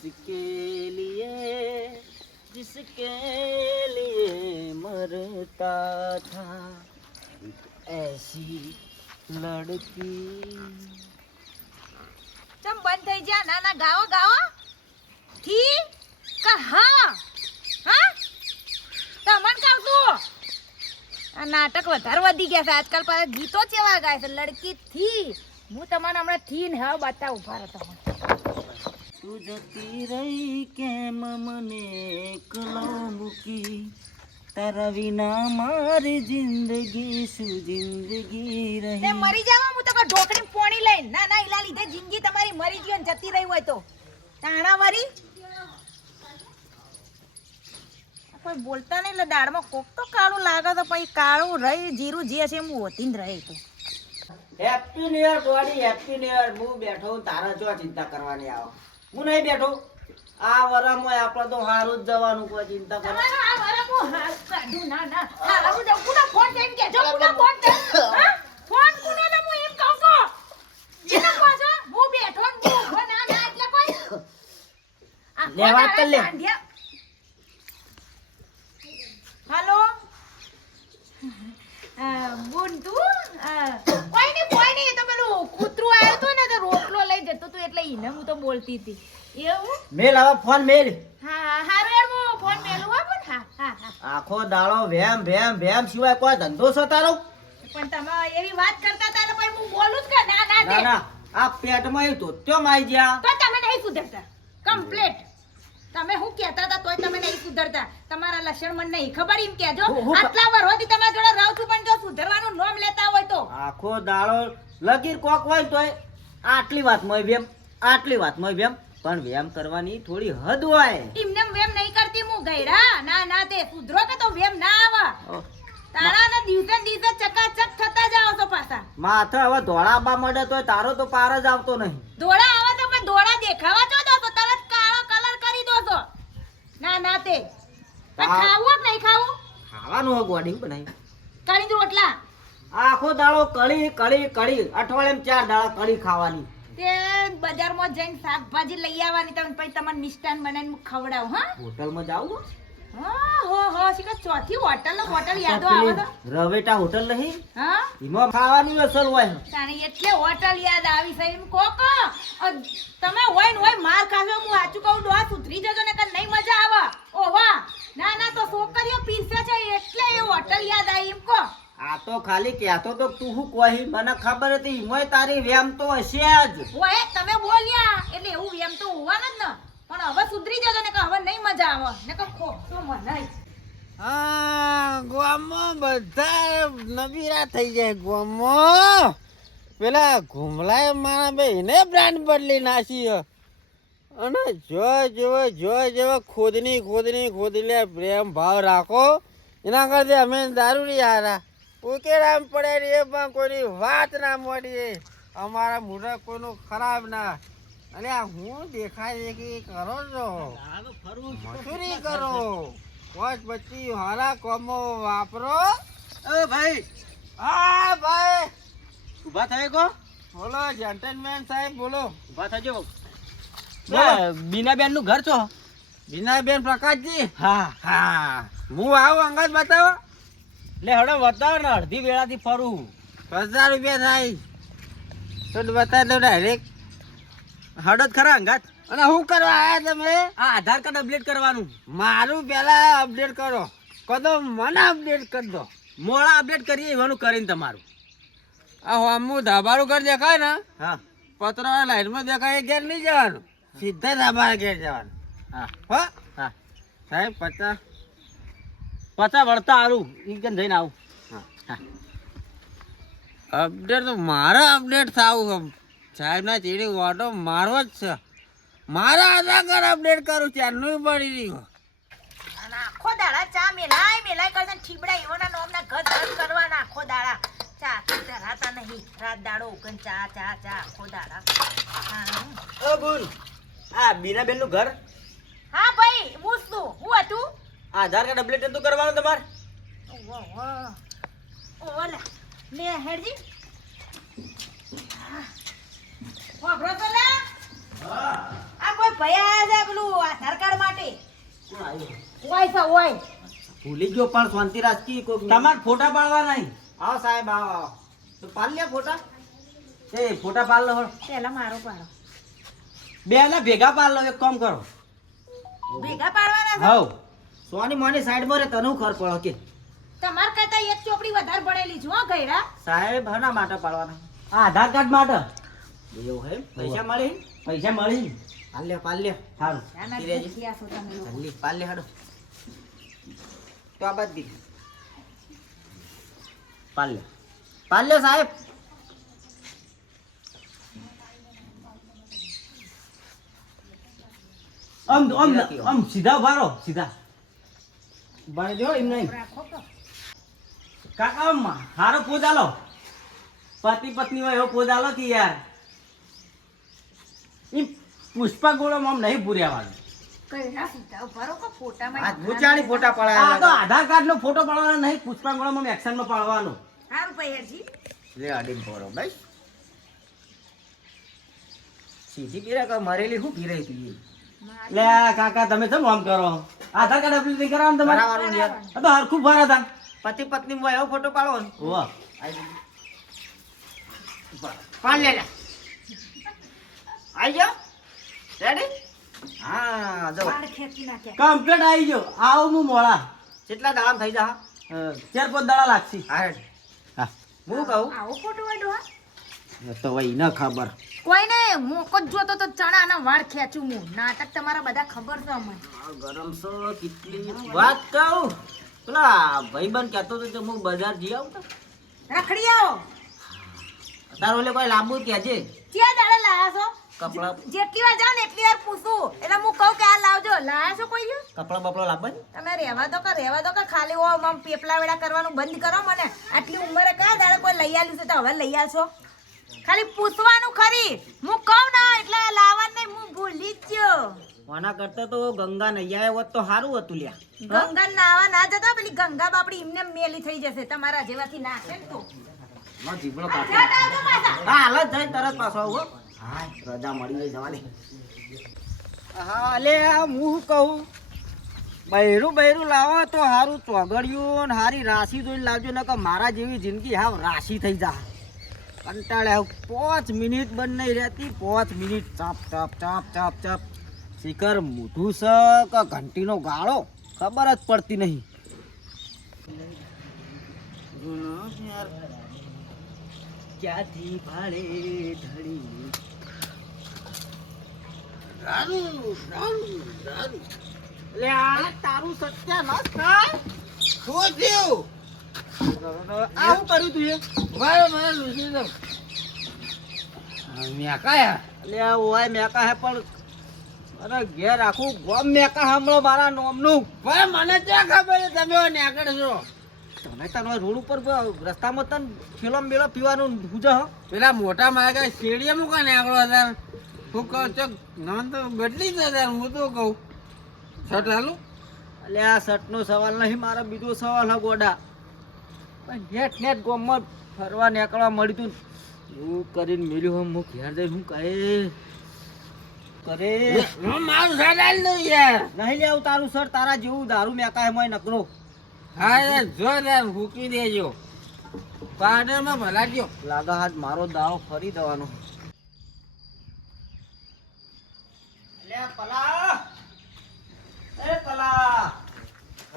जिसके लिए मरता था एक ऐसी लड़की. ચમ બંધ થઈ જા ના ના ગાવો ગાવો થી કહા હા તમન કહું છું આ નાટક વધારે વધી ગયા છે આજકાલ પાછા ગીતો ચેવા ગાય છે લડકી થી હું તમને હમણાં થી ને હા બતા ઉભા રહો તું જતી રહી કેમ મને એકલો મૂકી તારા વિના મારી જિંદગી શું જિંદગી તે રહી. મરી જાવ હું તો ઢોકળી પોણી લઈને ના ના ઈલા લીધે જિંદગી તમારી મરી ગઈ ને જતી રહી હોય તો તાણા મરી કોઈ બોલતા નહીં એટલે દાળમાં કોક તો કાળું લાગે તો પછી કાળું રહી જીરું જે છે હું હોતી જ રહે તો હેપી ન્યુ યર ગોડી, હેપી ન્યુ યર. હું બેઠો તારા જો ચિંતા કરવાની આવો. હું નહીં બેઠો આ વરામાં આપણે તો હારું જ જવાનું, કોઈ ચિંતા કરો. તમારો આ વરમો હાલ કાઢું ના ના હાલ હું જાઉં કુના ફોન દઈને કે જો કુના ફોન દે હા ફોન કુનો ને હું એમ કહું છું એને પાછો હું બેઠો ને હું ઉભો ના ના એટલે કોઈ લે વાત કર લે. હાલો બુંટુ કોઈ નહીં તો પેલું કૂતરું આવ્યું હતું ને તો રોટલો લઈ જતો તું એટલે ઈને હું તો બોલતી હતી એવું મેલ હવે ફોન મેલ. હા હારું યાર હું ફોન મેલું હો પણ હા આખો દાડો વેમ વેમ વેમ સિવાય કોઈ ધંધો છે તારો? પણ તમે એવી વાત કરતા હતા એટલે પછી હું બોલું જ કે ના ના ના દે ના આ પેટમાં એ ધોત્યો માઈ ગયા. તો તમે નહીં સુધરતા કમ્પ્લીટ તમે હું કહેતા હતા તોય તમે નહીં સુધરતા તમારા લક્ષણ મને નહીં ખબર એમ કહેજો આટલા વર્ષોથી તમારા જોડે રહું છું પણ જો સુધરવાનું નામ લેતા હોય તો આખો દાડો લગીર કોક હોય તોય આટલી વાતમાં વેમ, આટલી વાતમાં વેમ, પણ વેમ કરવાની થોડી હદ હોય. એમને વેમ નહીં કરતી હું ગયડા ના ના તે સુધરો કે તો વેમ ના આવે તારા ના દિવસે ને દિવસે ચકાચક થતા જાઓ છો પાછા માથે હવે ધોળાબા મળે તોય તારો તો પાર જ આવતો નહીં. દોડા આવે તો પણ દોડા દેખાવા જો તો તરત કાળો કલર કરી દો છો ના ના તે પણ ખાવું કે નહીં ખાવું ખાવાનું હોય ગોડી બનાવી કરી રોટલા આખો દાડો કળી કળી કળી, અઠવાડિયામાં 4 દાડા કળી ખાવાની. તે બજારમાં જઈને શાકભાજી લઈ આવવાની તમે પછી તમને મિષ્ટાન બનાવીને ખવડાવું હા હોટલમાં જાવું? હો શીખર ચોથી હોટલ યાદો આવે તો રવેટા હોટલ નહીં હા એમાં ખાવાની અસર હોય. તાણી એટલે હોટલ યાદ આવી છે એમ કોકો તમે હોય ને હોય માર ખાશો હું સાચું કહું ડોહા સુધરી જજો ને કે નહીં મજા આવે ઓ વાહ ના ના તો છોકરીઓ પીરસે છે એટલે એ હોટલ યાદ આવી એમ કો આ તો ખાલી કહેતો તો તું શું કહી મને ખબર હતી એમાંય તારી વેમ તો હશે જ. ઓય તમે બોલ્યા એટલે એવું એમ તો હોવાનું જ ને પણ હવે સુધરી જજો ને કે હવે નહીં મજા આવે ને કે ખો તો મને હા ગોમમાં બધા નબીરા થઈ જાય ગોમમાં પેલા ઘુમલાએ મારા બેને બ્રાન્ડ બદલી નાખી અને જો ખોદની પ્રેમ ભાવ રાખો એના કરતા અમે દારૂડી હારા ઉકેરામ પડે એ પણ કોઈની વાત ના મળી અમારા મોઢા કોઈનું ખરાબ ના અને આ હું દેખાય કે કરો છો મજૂરી કરો 5-25 હારા કોમો વાપરો. ઓ ભાઈ હા ભાઈ ઉભા થાય કો બોલો જેન્ટલમેન સાહેબ બોલો. ઉભા થજો. બીનાબેન નું ઘર છો? બીનાબેન પ્રકાશજી હા હું આવું અંગત બતાવો લે હડો બતાવ ને અડધી વેળાથી ફરું. 1000 રૂપિયા થાય તો બતાવી દો ડાયરેક્ટ. હડદ ખરા અંગાત. અને શું કરવા આયા તમે? આ આધાર કાર્ડ અપડેટ કરવાનું. મારું પેલા અપડેટ કરો કદો મને અપડેટ કરી દો. મોડા અપડેટ કરીએ એવાનું કરીને તમારું. આ હમું ધાબારું ઘર દેખાય ને હા પત્ર લાઈનમાં દેખાય ઘેર નહીં જવાનું સીધા ધાબા ઘેર જવાનું. હા હા સાહેબ 50 વળતા આવું ઈકન જઈને આવું. અપડેટ તો મારે અપડેટ થવું સાહેબ ના ચીડી વાટો મારવો જ છે. મારા આધાર કાર્ડ અપડેટ કરું ત્યારનું પડી રહ્યું. આખો દાડા ચા મેલાય કરશે ઠીબડા એવાના નોમના ઘર ધર કરવાના આખો દાડા ચા ધરાતા નહીં રાત દાડો ઉકન ચા આખો દાડા ઓ બોલ આ બીનાબેન નું ઘર? હા ભાઈ હું હતું આધાર કાર્ડ અપડેટ નતું કરવાનું તમારે? ઓલા લે હેડજી વાપરો તો લે આ કોઈ ભાઈ આયા છે પેલું આધાર કાર્ડ માટે. કોણ આવ્યું? ઓય છે ઓય. ભૂલી ગયો પણ શાંતિ રાખી કોક તમારે ફોટા પાડવા નહીં. આવો સાહેબ આવો આવો તો પાડ લે ફોટા. એ ફોટા પાડ લો. પેલા મારો પાડો. બે ને ભેગા પાડ લો. એક કામ કરો. ભેગા પાડવાના છે. હવ સોની મોની સાઈડમાં રે તને હું ખર પડો કે તમાર કરતા એક ચોપડી વધારે ભણેલી છું હો ગયડા. સાહેબ હના માટે પાડવાના આ આધાર કાર્ડ માટે એવું હે પૈસા મળે પૈસા મળી. પાલ લે સારું. નાના ધીરેજી. ભૂખ્યા છો તમે લોકો. જલ્દી પાલ લે હાડો તો આ બાદ દી પાલ લે સાહેબ. આમ સીધા ઉભા રહો. સીધા બને જો એમ નહીં. રાખો તો. કાકા આમ હારો પોજ આલો. પતિ પત્ની હોય એવો પોજ આલો કે યાર. ઈ પુષ્પા ગોળમ આમ નહીં પૂર્યા વાળું. ગયડા સીધા ઉભા રહો કે ફોટામાં આ ભૂચાળી ફોટા આ તો પડાયા આધાર કાર્ડ નો ફોટો પાડવાનો નહીં. પુષ્પા ગોળમ આમ એક્શન માં પાડવાનો. સારું પૈયાજી. લે અડીને પોરો ભાઈ સીધી પીરા કે મરેલી હું પીરે હતી લે કાકા તમે કેમ આમ કરો? આધાર કાર્ડ એપ્લિકેશન કરાવો ને તમારે. બરાબર યાર આ તો હરખું ભરા હતા. પતિ પત્ની માં એવો ફોટો પાડો ને વાહ પાડ લે આઈ જાઓ રેડી હા જો વાળ ખેંચી નાખ્યા. કમ્પ્લીટ આવી ગયો. આવો હું મોળા. કેટલા દાડા થઈ જા 4-5 દાડા લાગશે. હા હા હું કહું આવો ફોટો વાળો હા. તો વઈ ન ખબર કોઈ ને મોકો જ જોતો તો ચણાના વાળ ખેંચું હું. નાટક તમારા બધા ખબર છે અમને. ગરમ સો કેટલી વાત કહું પેલા ભાઈબંધ કહેતો હતો કે હું બજાર જઈ આવું તો રખડી આવો. તારો ઓલે કોઈ લાંબુ કહેજે ક્યાં દાડે લાયા છો? કપડા જેટલી વાર જાવ ને એટલી વાર પૂછું એટલે હું કહું કે આ લાવજો. લાયા છો કોઈ દિવસ? કપડા બપડા લાવવા ને તમે રહેવા દો કે ખાલી ઓ મમ પેપલા વેડા કરવાનું બંધ કરો મને. આટલી ઉંમરે કયા દાડે કોઈ લઈ આલ્યું છે તો હવે લઈ આલશો? ખાલી પૂછવાનું ખરી. હું કહું ને એટલે લાવવાનું નહીં. હું ભૂલી જ ગયો. આના કરતા તો ગંગા નૈયા હોત તો સારું હતું લ્યા ગંગા નાવા ના જતા પેલી ગંગા બાપડી એમને મેલી થઈ જશે તમારા જેવાથી નાખે ને તો. નો જીબડો જા કાપી આવજો પાછા. હા હાલ જ જઈ તરત પાછો આવું હો. હા રજા મળી ગઈ જવા દે હા લે હું શું કહું બૈરું લાવો તો હારું ચોગડિયું ને હારી રાશી જોઈને લાવજો ને કે મારા જેવી જિંદગી હાવ રાશી થઈ જા કંટાળે 5 મિનિટ બંધ નહીં રહેતી 5 મિનિટ ચાપ ચાપ ચાપ ચાપ ચાપ શિખર મોઢું છે કે ઘંટીનો ગાળો ખબર જ પડતી નહીં ક્યાંથી ભાડે ધડી લે આ તારું સત્યાનાશ થાય શું થયું? આવું કર્યું તું એ મારે લૂસી દઉં. મેં કાયા લે ઓય મેકા હે પણ અરે ઘેર આખું ગોમ મેકા હમણો મારા નોમનું ભાઈ મને ક્યાં ખબર છે તમે નેકડ છો? તમે તને રોડ ઉપર રસ્તામાં તને ફેલો બેલો પીવાનું હુજે હો પેલા મોટા મારા સ્ટેડિયમ કા નેકડો હતા. હું કહું છો નામ તો બદલી જતા. હું તો કહું શર્ટ હાલું. એટલે આ શર્ટનો સવાલ નહીં મારો બીજો સવાલ હા ગોડા પણ નેટ નેટ ગોમમાં ફરવા નીકળવા મળ્યું તું હું કરીને મેલ્યું હું ઘેર જઈ હું કહે કરે હું મારું શર્ટ હાલ દઉં યાર. નહીં લેવું તારું સર તારા જેવું દારૂ મેકા હે મોય નકરો હા યાર જો યાર મૂકી દેજો. પાર્ટનરમાં ભલા ગયો. લાગા હાથ મારો દાવ ફરી દેવાનો લે પલા એ પલા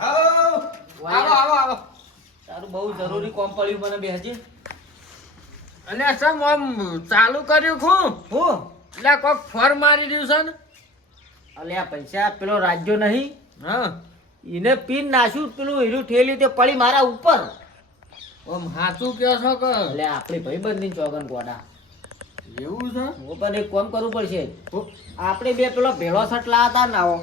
આવો તારું બહુ જરૂરી કોમ પડ્યું મને બેસજે અને સમ આમ ચાલુ કર્યું ખું હું એટલે કોક ફર મારી રહ્યું છે ને. અલે આ પૈસા પેલો રાજ્યો નહીં હા એને પીન નાખ્યું પેલું હીરું ઠેલી તે પડી મારા ઉપર આમ હાચું કહો છો કે એટલે આપણી ભાઈબંધની ચોગન ગોડા એવું છે? હું પણ એક કામ કરવું પડશે આપણે બે પેલો ભેળો શર્ટ લાવ્યા હતા ને આવો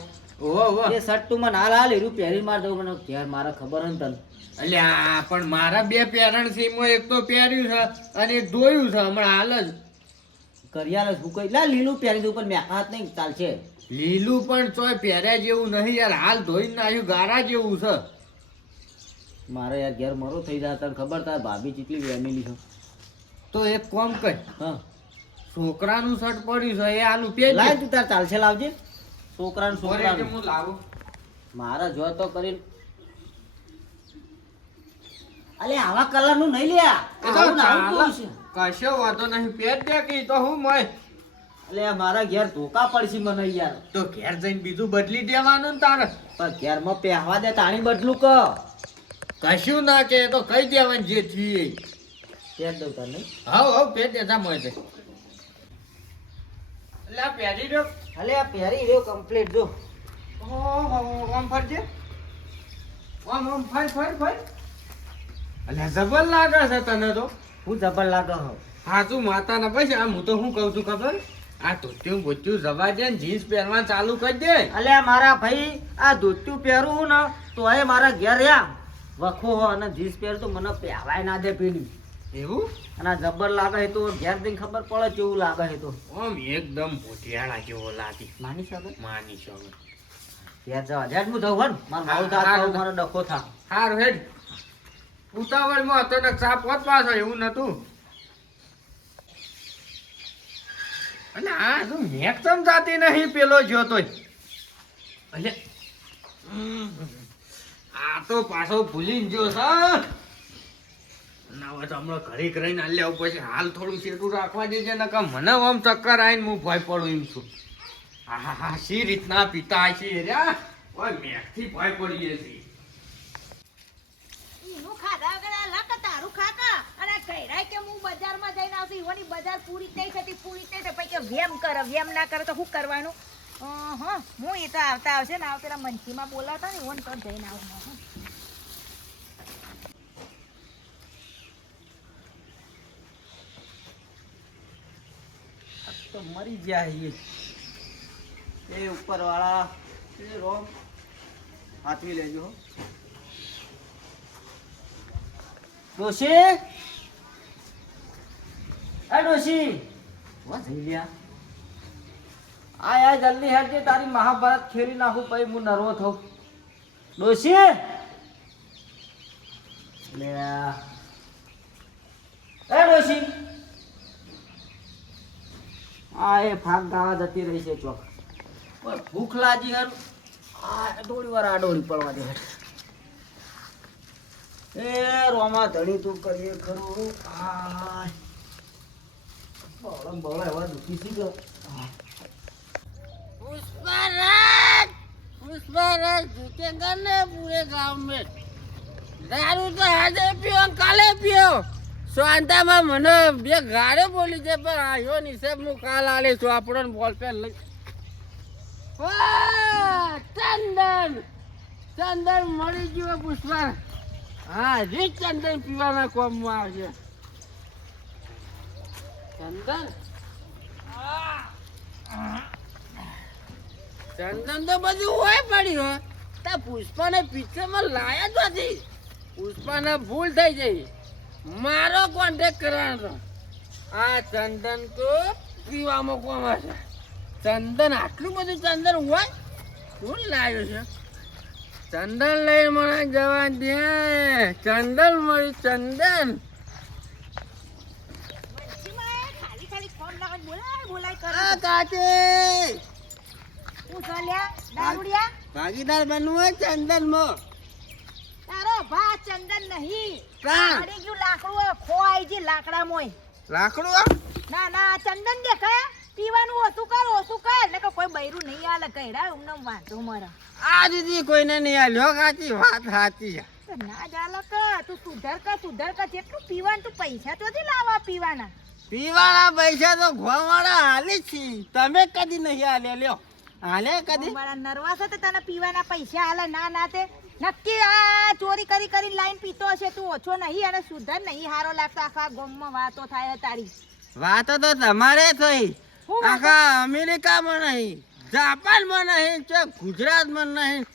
ઓહો એ શર્ટ તું મને હાલ હીરું પહેરી માર દઉં મને ઘેર મારે ખબર ને તને અલ્યા પણ મારા બે પેરેન્ટ છે એમાં એક તો પહેર્યું છે અને એક ધોયું છે હમણાં હાલ જ. કરિયાને શું કહી લા લીલું પહેરી દઉં પણ મેકા હાથ નહીં ચાલશે લીલું પણ ચોય પહેર્યા જેવું નહીં યાર. હાલ ધોઈને નાખ્યું ગારા જેવું છે. મારે યાર ઘેર મરો થઈ જાય તને ખબર તાર ભાભી કેટલી ફેમિલી છે તો એક કામ કર હા છોકરાનું શર્ટ પડ્યું છે એ આલું પહેરી લાય તું તાર ચાલશે લાવજે છોકરા હું લાવું મારા જો તો કરીને અલે આવા કલર નું નહીં લ્યા આવું ને આવું કેવું છે? કશો વાંધો નહીં પેટ દે કે તો હું મય અલે મારા ઘેર ધોકા પડશે મને યાર તો ઘેર જઈને બીજું બદલી દેવાનું ને તારે પણ ઘેરમાં પહેવા દે તાણી બદલું ક કશું ના કે તો કઈ દેવાનું જે થઈએ પેર દઉં તને નહીં હાવ પેટ દેતા મળે છે એટલે આ પહેરી રહ્યો અલે આ પહેરી રહ્યો કમ્પ્લીટ જો ઓમ ફરજે ઓમ ફર અલ્યા જબર લાગે છે તને તો હું જબર લાગે હો હા તું માતાના પછી આમ હું તો શું કહું છું ખબર આ ધોત્યું બોત્યું જવા દે ને જીન્સ પહેરવા ચાલુ કરી દે અલે મારા ભાઈ આ ધોતિયું પહેરવું ને તો એ મારા ઘેર રહ્યા વખો હો અને જીન્સ પહેર તો મને પહેવાય ના દે પેલી એવું અને આ જબર લાગે છે તો ઘેર જઈને ખબર પડે કેવું લાગે છે તો આમ એકદમ ભોટિયાળા જેવો લાગી માની શકે માની શકો ઘેર જવા ઘેર હું જવું મારું મારું દાંત ખાવું, મારો ડખો થા હારું હેડ ઉતાવળમાં હતો ને ચા પોત પાછો એવું નતું અને આ શું મેકસમ જાતી નહીં પેલો જ્યો તોય અલે આ તો પાછો ભૂલી ગયો છે ના હોય તો હમણાં ઘડીક રહીને હાલ્યા પછી હાલ થોડું શેઠું રાખવા દેજે ને કે મને આમ ચક્કર આવીને હું ભય પડું એમ છું હા હા શી રીતના પિતા છે રહ્યા ઓય મેકથી ભય પડીએ છીએ ઈનું ખાધા વગર આ લક તારું ખાકા અને કહેરાય કે હું બજારમાં જઈને આવતી ઈવોની બજાર પૂરી થઈ હતી પૂરી થઈ તો પછી વેમ કરે વેમ ના કરે તો શું કરવાનું હું એ તો આવતા આવશે ને આવ પેલા મંચીમાં બોલાતા ને ઈવોને તો જઈને આવું તો મરી ગયા એ ઉપર વાળા એ રોમ હાથવી લેજો હો. ડોશી એ ડોશી વાહ થઈ ગયા આ જલ્દી હેડજે તારી મહાભારત ખેલી નાખું પછી હું નર્વો થઉં ડોશી લે એ ડોશી આ એ ફાક ગાવા જતી રહી છે ચોક પણ ભૂખ લાગી હર આ થોડી વાર આડોળી પડવા દે એ રોમા ધણી તું કરીએ ખરું આ બળમ બળા એવા દુખી છે કે पुष्पराज झुकेगा ने पूरे गांव में दारू तो આજે પીઓ કાલે પીઓ શાંતામાં મને બે ગાડે બોલી છે પણ આયો ની સાહેબ હું કાલ આલે છું આપણો બોલ પેન લઈ ચંદન ચંદન મળી ગયો પુષ્પા હા જે ચંદન પીવાના કોમમાં આવશે ચંદન ચંદન તો બધું હોય પડ્યું તા પુષ્પાને પિક્ચરમાં લાયા જ નથી પુષ્પાને ભૂલ થઈ જઈ મારો કોન્ટેક્ટ કરવાનો આ ચંદન તો પીવામાં કોમ હશે ચંદન આટલું બધું ચંદન હોય શું લાવ્યો છે ચંદન લઈ મને જવા દે ચંદન મળી ચંદન ખાલી ખાલી ફોન લાગે બોલાય કરે આ કાચે હું ચાલ્યા દારૂડિયા ભાગીદાર બનવું હોય ચંદન માં તારો ભા ચંદન નહીં કાં? પડી ગયું લાકડું ખોવાઈ ગઈ લાકડામાં લાકડું ના ના ચંદન દેખાય પીવાનું ઓછું કર ને કોઈ બૈરું નહીં આલે કઈડા ઉમને વાંધો મારા આ દીદી કોઈને નહીં આલ્યો કાચી વાત સાચી છે તો ના જાલો કે તું સુધર કર જેટલું પીવાનું તું પૈસા તો લાવવા પીવાના પીવાના પૈસા તો ઘોવાળા હાલી છી તમે કદી નહીં હાલે લ્યો હાલે કદી મારા નર્વસ હતો તને પીવાના પૈસા આલે ના તે નક્કી આ ચોરી કરી લાઈન પીતો હશે તું ઓછો નહીં અને સુધર નહીં હારો લાગતો આખા ગામમાં વાતો થાય તારી વાતો તો તમારે થઈ હું વાતો? આખા અમેરિકામાં નહીં જાપાનમાં નહીં છે ગુજરાતમાં નહીં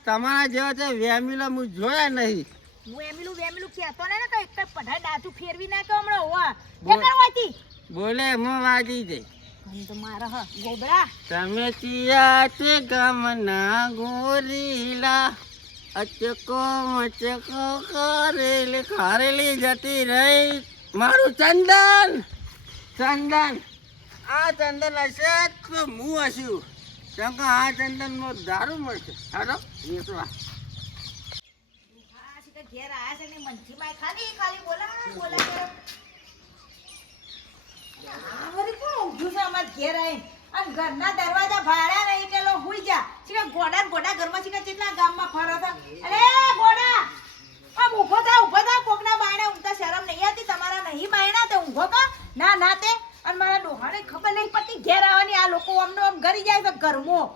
તમારા જેવા છે વેમિલા હું જોયા નહીં હું વેમિલું કહેતો ને કે એક પઢાઈ દાતું ફેરવી નાખ્યો હમણાં હોવા બોલ. કે કરવાથી બોલે હું વાજી જઈ મને તો મારા હ ગોબરા તમે ચિયા તે ગામના ગોરીલા અચકો મચકો ખારેલી જતી રહી મારું ચંદન આ ચંદન હશે તો હું હશું કેમ કે આ ચંદનમાં દારૂ મળશે હાલો વેચવા. હા, છે કે ઘેર આયા છે ને મંચીમાં ખાલી બોલા કે આ વળી કોણ ઊંઘ્યું છે અમાર ઘેર આઈને? અને ઘરના દરવાજા ભાડ્યા નહીં કે લો હુઈ જા. છે કે ગોડા ઘરમાં છે કે કેટલા ગામમાં ફરો છો? અરે ગોડા, આમ ઊભો થા કોકના બાયણે ઊંઘતા શરમ નહીં આવતી? તમારા નહીં બાયણા તે ઊંઘો કા? ના તે. અને મારા ડોહાને ખબર નહીં પડતી ઘેર આવવાની. આ લોકો આમનો આમ ગરી જાય છે ઘરમાં.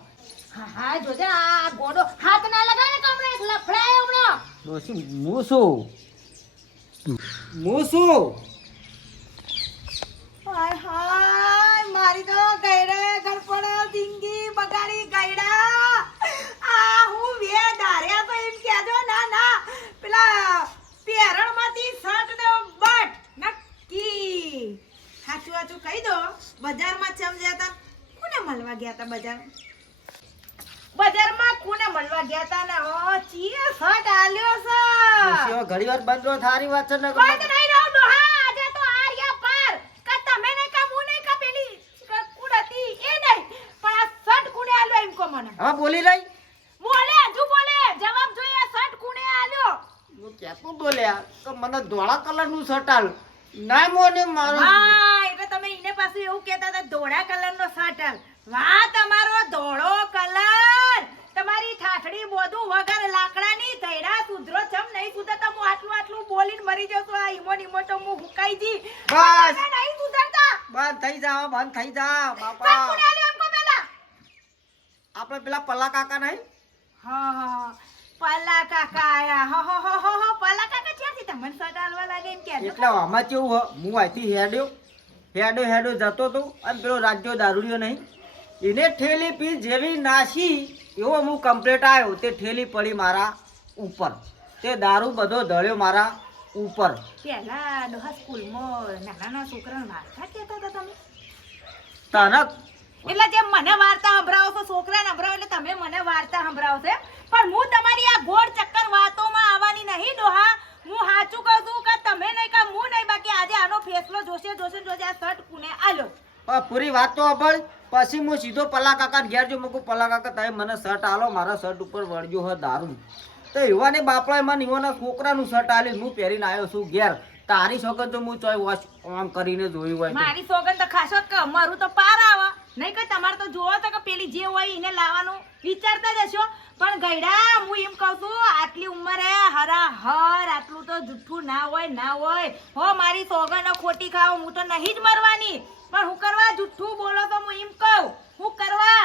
હા જોજે આ ગોડો હાથ ના લગાય ને કમરે લફડાય હમણાં. ડોશી હું શું હાય મારી તો ગયડે ગડપડ જિંદગી બગાડી ગયડા. આ હું વે ધાર્યા તો એમ કહેજો. ના પેલા પેરણમાંથી શર્ટ ને બટ નક્કી સાચું કહી દો. બજારમાં ચમ જતા કોને મળવા ગયા હતા? બજારમાં કોને મળવા ગયા હતા ને ઓ ચીએ શર્ટ આલ્યો છે. ડોશી ઘણી વાર બંધ રહો, થારી વાત છે ને બંધ નહીં રહો ડોહા. આજે તો આર્યા પર કા તમે નહીં કા હું નહીં કા પેલી કુડ હતી એ નહીં, પણ આ શર્ટ કોને આલ્યો એમ કો મને. હવે બોલી રહી હજુ બોલે જવાબ જોઈએ. આ શર્ટ કોને આલ્યો? હું ક્યાં બોલ્યા તો મને ધોળા કલરનું શર્ટ આલ ના મોને મારો. હા એટલે તમે ઈને પાસે એવું કહેતા હતા ધોળા કલરનો શર્ટ આલ. વાહ તમારો ધોળો કલર. તમારી ઠાઠડી બોધું વગર લાકડાની ધૈડા સુધરો ચમ નહીં સુધરતા? હું આટલું બોલીને મરી જતો. આ ઈમો તો હું હુકાઈ જી. બસ. તમે નહીં સુધરતા. બંધ થઈ જા શર્ટ બાપા. કોને આલ્યો એમ કો પેલા? આપણે પેલા પલ્લા કાકા નહીં હા પલ્લા કાકા આયા. હો પલ્લા કાકા ક્યાંથી તમને શર્ટ આલવા લાગે એમ કહેજો. એટલે આમાં કેવું હ, હું અહીંથી હેડ્યો જતો હતો અને પેલો રાજ્યો દારૂડિયો નહીં એને ઠેલી પી જેવી નાસી એવો હું કમ્પ્લેટ આવ્યો. તે ઠેલી પડી મારા ઉપર, તે દારૂ બધો ધળ્યો મારા ઉપર. પેલા ડોહા સ્કૂલમાં નાના છોકરાને વાર્તા કહેતા હતા તમે? તને એટલે જેમ મને વાર્તા સંભળાવો છો છોકરાને સંભળાવો એટલે તમે મને વાર્તા સંભળાવો છો એમ? પણ હું તમારી આ ગોળ ચક્કર વાતોમાં આવવાની નહીં ડોહા. હું સાચું કહું છું કે તમે નહીં કે હું નહીં, બાકી આજે આનો ફેસલો જોશે આ શર્ટ કોને આલ્યો. પૂરી વાત તો સાંભળ. પછી હું સીધો પલ્લા કાકા ઘેર જો મૂકું. પલ્લા કાકા તમે મને શર્ટ આલો, મારા શર્ટ ઉપર વળગ્યો હોય દારૂ. તો એવાને બાપડાએ મને એવાના છોકરાનું શર્ટ આલી હું પહેરીને આવ્યો છું ઘેર. તારી સોગંદ તો હું ચોય વોચ આમ કરીને જોયું હોય. મારી સોગંદ તો ખાસો કે મારું તો પાર આવે નહીં કે તમારે તો જોવો તો કે પેલી જે હોય એને લાવવાનું વિચારતા જ હશો. પણ ગયડા હું એમ કહું છું આટલી ઉંમરે હરાહર આટલું તો જુઠ્ઠું ના હોય હો. મારી સોગંદ ખોટી ખાવ હું તો નહીં જ મરવાની, પણ હું કરવા જુઠ્ઠું બોલો તો હું એમ કહું હું કરવા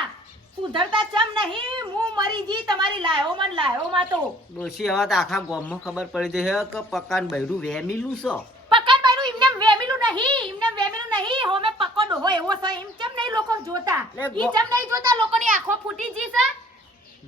સુધરતા ચમ નહીં. હું મરી જી તમારી લાયોમાં તો. ડોશી હવે તો આખા ગામમાં ખબર પડી જશે કે પકાન બૈરું વેમીલું છે. પકડ મારું એમને વેમેલું નહીં હોમે પકડ હોય એવો છે એમ ચમ નહીં લોકો જોતા? ઈ ચમ નહીં જોતા? લોકોની આંખો ફૂટી જી છે.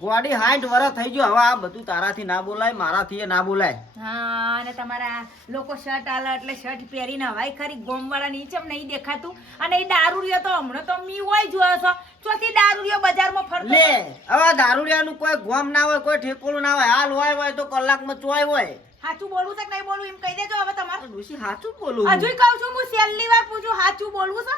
ગોડી 60 વર્ષ થઈ ગયો. હવે આ બધું તારાથી ના બોલાય, મારાથી ના બોલાય. હા અને તમારા લોકો શર્ટ આલે એટલે શર્ટ પહેરીને હવાય ખરી ગોમવાળા ની ચમ નહીં દેખાતું? અને એ દારૂડિયો તો હમણાં તો મી હોય જોયો છો. ચોથી દારૂડિયો બજારમાં ફરતો લે હવે દારૂડિયાનું કોઈ ગોમ ના હોય, કોઈ ઠેકોણું ના હોય. હાલ હોય તો કલાકમાં ચોય હોય. સાચું બોલવું છે કે નહીં બોલવું એમ કહી દેજો હવે તમારે. ડોશી સાચું બોલું. હજુ કહું છું હું છેલ્લી વાર પૂછું સાચું બોલવું છે?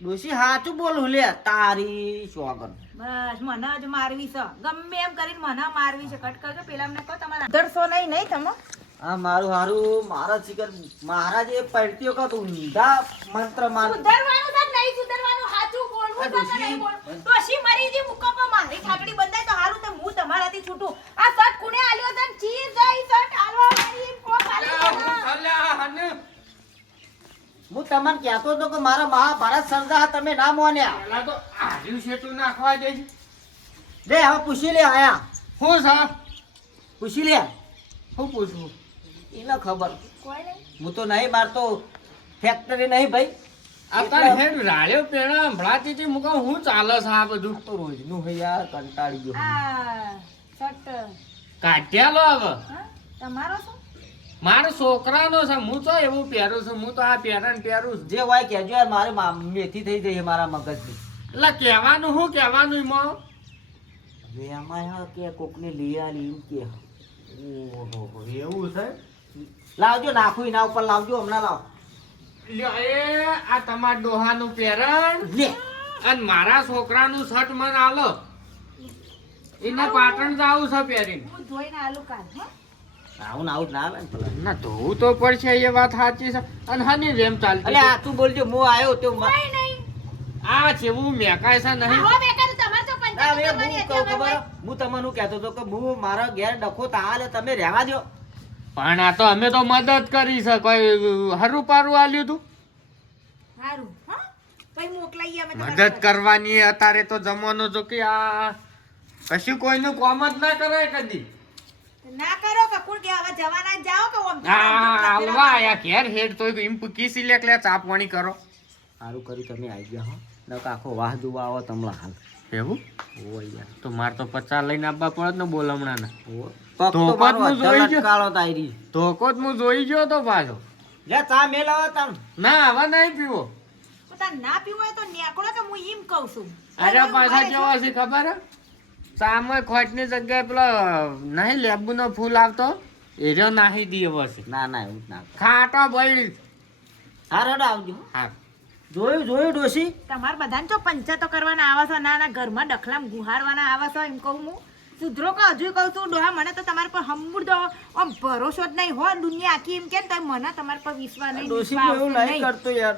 ડોશી સાચું બોલું લે તારી સોગન. બસ મને જ મારવી છે. ગમે એમ કરીને મને મારવી છે. કટ કરજો પેલા અમને કહો તમારા દરસો નહીં તમે. આ મારું હારું મારા શિખર મહારાજે પડતીઓ કા તું ઊંધા મંત્ર માર. સુધરવાનું છે નહીં સુધરવાનું? સાચું બોલવું છે કે નહીં બોલવું? ડોશી મરી જી મુકો પર મારી ઠાકડી બંધાય તો હારું તો હું તમારાથી છૂટું. આ શર્ટ કોને આલ્યો છે? ચીઝ જઈ શર્ટ આલવા મારી કોક આલ્યો. હું તમને કહેતો હતો કે મારા મહાભારત સર્જા તમે ના મોન્યા. પેલા તો આજુ શેઠું નાખવા દે છે. લે હવે પૂછી લે. આયા હું સાહેબ પૂછી લે. શું પૂછવું? એને ખબર. કોઈ નહીં. હું તો નહીં મારતો ફેક્ટરી નહીં ભાઈ. અત્યારે હેડ રાળ્યો પેણા હંભળાતી હતી મુકા હું ચાલે છે આ બધું તો રોજનું હે યાર કંટાળી ગયો. આ શર્ટ કાઢ્યાલો હવે હા તમારો છે? મારો છોકરાનો છે. હું તો એવું પહેરું છું. હું તો આ પહેરું છું. જે હોય કહેજો યાર. મારે મેથી થઈ જઈ મારા મગજની. એટલે કહેવાનું શું કહેવાનું એમાં? હવે એમાં કે કોકને લઈ આલી એમ કે. ઓહો એવું છે. લાવજો નાખું એના ઉપર લાવજો હમણાં લાવ. લ્યો એ આ તમાર ડોહાનું પેરણ. લે અને મારા છોકરાનું શર્ટ મને આલો એને પાટણ જાવું છે પહેરીને હું ધોઈને આલુ કાલ હો આવું ને આવું જ ના આવે ને પેલા. ના ધોવું તો પડશે એ વાત સાચી છે અને હાની રેમ ચાલતી અલે આ તું બોલજો હું આવ્યો તો કોઈ નહીં આ જેવું મેકાય છે નહીં હો બેકાર તમાર તો ના, પંચાયત હવે હું કહું ખબર હું તમને કહેતો હતો કે હું મારા ઘેર ડખો તાલે તમે રહેવા દો. પણ આ તો અમે તો મદદ કરી છે કોઈ હરું પારું આલ્યું તું સારું હા પછી મોકલાઈએ અમે મદદ કરવાની અત્યારે તો જમાનો જો કે આ કશું કોઈનું કોમ જ ના કરાય કદી ના કરો કે કોણ કે હવે જવાના જ જાઓ કે ઓમ આલવા આયા ઘેર હેડ તો એમ કીસી લેકલે ચા પાણી કરો સારું કર્યું તમે આવી ગયા હો નકર આખો વાહ જોવા આવો તમલા હાલ. એવું ઓય યાર તો માર તો 50 લઈને આવવા પડત ને બોલમણાના ઓય. પગ તો તો મારો હું જોઈ અધર ગયો. લટકાળો તાયરી. ધોકો જ હું જોઈ ગયો તો પાછો લે ચા મેલાવો તમ. ના હવે નહીં પીવો પોતા ના પીવું હોય તો નેકળો કે હું એમ કહું છું અરે પાછા કેવા છે ખબર હે સામે ખોટની જગ્યાએ પેલો નહીં લેબુનો ફૂલ આવતો એર્યો નાહી દીએ બસ ના ના એવું જ ના કર. ખાટો બળી હા રડો આવજો. હા જોયું ડોશી. તમારે બધાને તો પંચાયતો કરવાના આવા છો ના ઘરમાં ડખલામ ગુહારવાના આવા છો એમ કહું હું સુધરો કે હજુ કહું છું ડોહા મને તો તમારા પર હમુરદો આમ ભરોસો જ નહીં હો દુનિયા આખી એમ કે ને તો મને તમારા પર વિશ્વાસ નહીં ડોશી વિશ્વાસ એવું આવશે નહીં નહીં. કરતો યાર.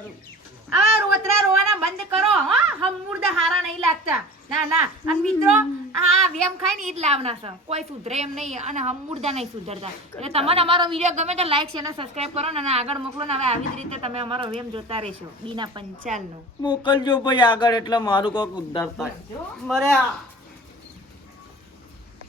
આ રોતરા રોવાના બંધ કરો હા હમુરદા હારા નહીં લાગતા ના ના અને મિત્રો આ વેમ ખાય ને ઈ જ લાવના છે કોઈ સુધરે એમ નહીં અને હમુરદા નહીં સુધરતા એટલે તમને અમારો વિડીયો ગમે તો લાઈક શેર અને સબસ્ક્રાઇબ કરો ને અને આગળ મોકલો ને હવે આવી જ રીતે તમે અમારો વેમ જોતા રહેશો બીના પંચાલનો મોકલજો ભાઈ આગળ એટલે મારું કોક ઉદ્ધાર થાય. મરે આ